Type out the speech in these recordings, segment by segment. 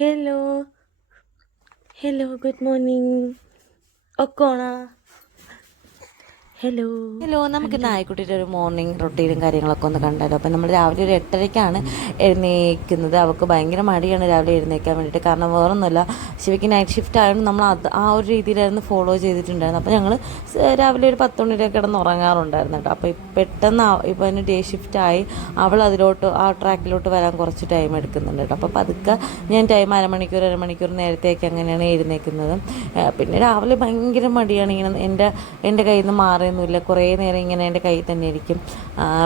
Hello hello good morning ഒക്കോണ hello hello നമുക്ക് നായ്ക്കുട്ടിയുടെ ഒരു മോർണിംഗ് റൊട്ടീനും കാര്യങ്ങളൊക്കെ ഒന്ന് കണ്ടാലോ. അപ്പം നമ്മൾ രാവിലെ ഒരു എട്ടരയ്ക്കാണ് എഴുന്നേൽക്കുന്നത് അവൾക്ക് ഭയങ്കര മടിയാണ് രാവിലെ എഴുന്നേൽക്കാൻ വേണ്ടിയിട്ട്. കാരണം വേറൊന്നുമല്ല ശിവയ്ക്ക് നൈറ്റ് ഷിഫ്റ്റ് ആയതുകൊണ്ട് നമ്മൾ അത് ആ ഒരു രീതിയിലായിരുന്നു ഫോളോ ചെയ്തിട്ടുണ്ടായിരുന്നു അപ്പോൾ ഞങ്ങൾ രാവിലെ ഒരു പത്ത് മണിയിലൊക്കെ കിടന്ന് ഉറങ്ങാറുണ്ടായിരുന്നു കേട്ടോ. അപ്പോൾ പെട്ടെന്ന് ഇപ്പോൾ അതിന് ഡേ ഷിഫ്റ്റ് ആയി. അവൾ അതിലോട്ട് ആ ട്രാക്കിലോട്ട് വരാൻ കുറച്ച് ടൈം എടുക്കുന്നുണ്ട് കേട്ടോ. അപ്പോൾ പതുക്കെ ഞാൻ ടൈം അരമണിക്കൂർ അരമണിക്കൂർ നേരത്തേക്ക് അങ്ങനെയാണ് എഴുന്നേൽക്കുന്നത് പിന്നെ രാവിലെ ഭയങ്കര മടിയാണ്. ഇങ്ങനെ എന്റെ എന്റെ കയ്യിൽ നിന്ന് മാറിയൊന്നുമില്ല കുറേ നേരം ഇങ്ങനെ എന്റെ കയ്യിൽ തന്നെ ഇരിക്കും.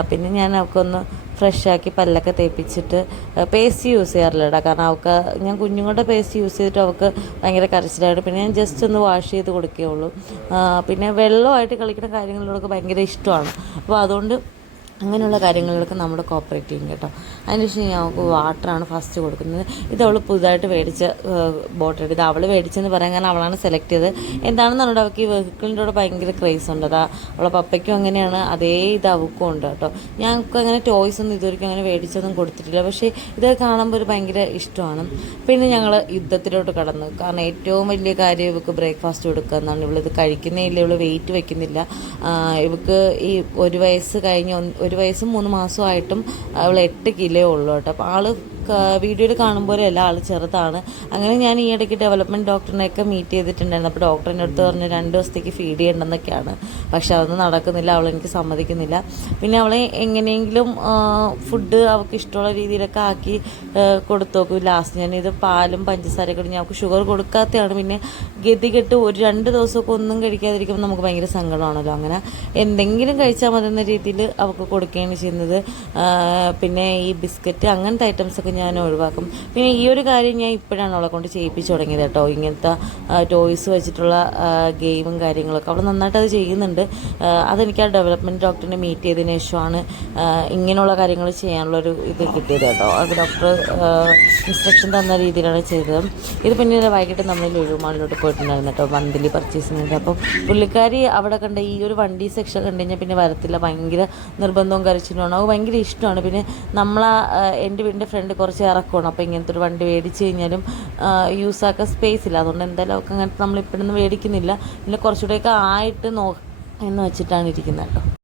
പിന്നെ ഞാൻ അവൾക്കൊന്ന് ഫ്രഷാക്കി പല്ലൊക്കെ തേപ്പിച്ചിട്ട് പേസ്റ്റ് യൂസ് ചെയ്യാറില്ല കേട്ടോ കാരണം അവൾക്ക് ഞാൻ കുഞ്ഞുങ്ങളുടെ പേസ്റ്റ് യൂസ് ചെയ്തിട്ട് അവൾക്ക് ഭയങ്കര കരച്ചിലായിട്ട് പിന്നെ ഞാൻ ജസ്റ്റ് ഒന്ന് വാഷ് ചെയ്ത് കൊടുക്കുകയുള്ളൂ. പിന്നെ വെള്ളമായിട്ട് കളിക്കുന്ന കാര്യങ്ങളിലൊക്കെ ഭയങ്കര ഇഷ്ടമാണ്. അപ്പോൾ അതുകൊണ്ട് അങ്ങനെയുള്ള കാര്യങ്ങളിലൊക്കെ നമ്മൾ കോപ്പറേറ്റ് ചെയ്യും കേട്ടോ. അതിനുശേഷം ഞാൻ അവൾക്ക് വാട്ടറാണ് ഫസ്റ്റ് കൊടുക്കുന്നത്. ഇത് അവൾ പുതുതായിട്ട് മേടിച്ച ബോട്ടിൽ ഇത് അവൾ മേടിച്ചെന്ന് പറയാൻ കാരണം അവളാണ് സെലക്ട് ചെയ്തത്. എന്താണെന്ന് പറഞ്ഞാൽ അവൾക്ക് ഈ വെഹിക്കിളിന്റെ ഭയങ്കര ക്രേസ് ഉണ്ട്. അതാ അവളെ പപ്പയ്ക്കും അങ്ങനെയാണ് അതേ ഇത് അവൾക്കും ഉണ്ട് കേട്ടോ. ഞങ്ങൾക്ക് അങ്ങനെ ടോയ്സ് ഒന്നും ഇതുവരെയ്ക്കും അങ്ങനെ മേടിച്ചൊന്നും കൊടുത്തിട്ടില്ല. പക്ഷേ ഇത് കാണുമ്പോൾ ഒരു ഭയങ്കര ഇഷ്ടമാണ്. പിന്നെ ഞങ്ങൾ യുദ്ധത്തിലോട്ട് കടന്നു. കാരണം ഏറ്റവും വലിയ കാര്യം ഇവൾക്ക് ബ്രേക്ക്ഫാസ്റ്റ് കൊടുക്കുക എന്നാണ്. ഇവളിത് കഴിക്കുന്നേ ഇല്ല ഇവൾ വെയിറ്റ് വെക്കുന്നില്ല. ഇവൾക്ക് ഈ ഒരു വയസ്സ് കഴിഞ്ഞ് ഒരു വയസ്സും മൂന്ന് മാസമായിട്ടും അവൾ എട്ട് കിലോ ഉള്ളൂ കേട്ടോ. അപ്പോൾ ആൾ വീഡിയോയിൽ കാണുമ്പോഴല്ല ആൾ ചെറുതാണ്. അങ്ങനെ ഞാൻ ഈ ഇടയ്ക്ക് ഡെവലപ്മെന്റ് ഡോക്ടറിനെയൊക്കെ മീറ്റ് ചെയ്തിട്ടുണ്ടായിരുന്നു. അപ്പോൾ ഡോക്ടറിന്റെ അടുത്ത് പറഞ്ഞു രണ്ട് ദിവസത്തേക്ക് ഫീഡ് ചെയ്യണമെന്നൊക്കെയാണ് പക്ഷെ അതൊന്നും നടക്കുന്നില്ല. അവൾ എനിക്ക് സമ്മതിക്കുന്നില്ല. പിന്നെ അവളെ എങ്ങനെയെങ്കിലും ഫുഡ് അവൾക്ക് ഇഷ്ടമുള്ള രീതിയിലൊക്കെ ആക്കി കൊടുത്തു. നോക്കും ലാസ്റ്റ് ഞാൻ ഇത് പാലും പഞ്ചസാരയൊക്കെ ഇട്ട് ഞാൻ അവൾക്ക് ഷുഗർ കൊടുക്കാത്തതാണ്. പിന്നെ ഗതികെട്ട് ഒരു രണ്ട് ദിവസമൊക്കെ ഒന്നും കഴിക്കാതിരിക്കുമ്പോൾ നമുക്ക് ഭയങ്കര സങ്കടമാണല്ലോ. അങ്ങനെ എന്തെങ്കിലും കഴിച്ചാൽ മതി എന്ന രീതിയിൽ അവൾക്ക് കൊടുക്കുകയാണ് ചെയ്യുന്നത്. പിന്നെ ഈ ബിസ്ക്കറ്റ് അങ്ങനത്തെ ഐറ്റംസ് ഒക്കെ ഞാൻ ഒഴിവാക്കും. പിന്നെ ഈ ഒരു കാര്യം ഞാൻ ഇപ്പോഴാണ് അവളെ കൊണ്ട് ചെയ്യിപ്പിച്ചു തുടങ്ങിയത് കേട്ടോ. ഇങ്ങനത്തെ ടോയ്സ് വെച്ചിട്ടുള്ള ഗെയിമും കാര്യങ്ങളൊക്കെ അവൾ നന്നായിട്ട് അത് ചെയ്യുന്നുണ്ട്. അതെനിക്ക് ആ ഡെവലപ്മെന്റ് ഡോക്ടറിനെ മീറ്റ് ചെയ്തതിന് ശേഷമാണ് ഇങ്ങനെയുള്ള കാര്യങ്ങൾ ചെയ്യാനുള്ളൊരു ഇത് കിട്ടിയത് കേട്ടോ. അത് ഡോക്ടർ ഇൻസ്ട്രക്ഷൻ തന്ന രീതിയിലാണ് ചെയ്തത്. ഇത് പിന്നീട് വൈകിട്ട് നമ്മൾ ലുലുമാളിലോട്ട് പോയിട്ടുണ്ടായിരുന്നു കേട്ടോ മന്ത്ലി പർച്ചേസിനുണ്ട് അപ്പം പുള്ളിക്കാരി അവിടെ കണ്ട ഈ ഒരു വണ്ടി സെക്ഷൻ കണ്ടു കഴിഞ്ഞാൽ പിന്നെ വരത്തില്ല. ഭയങ്കര നിർബന്ധവും കരച്ചിലുമാണ്. അത് ഭയങ്കര ഇഷ്ടമാണ്. പിന്നെ നമ്മളാ എന്റെ വീടിന്റെ ഫ്രണ്ട് കുറച്ച് ഇറക്കണം അപ്പോൾ ഇങ്ങനത്തെ ഒരു വണ്ടി മേടിച്ച് കഴിഞ്ഞാലും യൂസ് ആക്കാൻ സ്പേസ് ഇല്ല. അതുകൊണ്ട് എന്തായാലും ഒക്കെ അങ്ങനത്തെ നമ്മൾ ഇപ്പോഴൊന്നും മേടിക്കുന്നില്ല. പിന്നെ കുറച്ചുകൂടെയൊക്കെ ആയിട്ട് നോ എന്ന് വെച്ചിട്ടാണ് ഇരിക്കുന്നത് കേട്ടോ.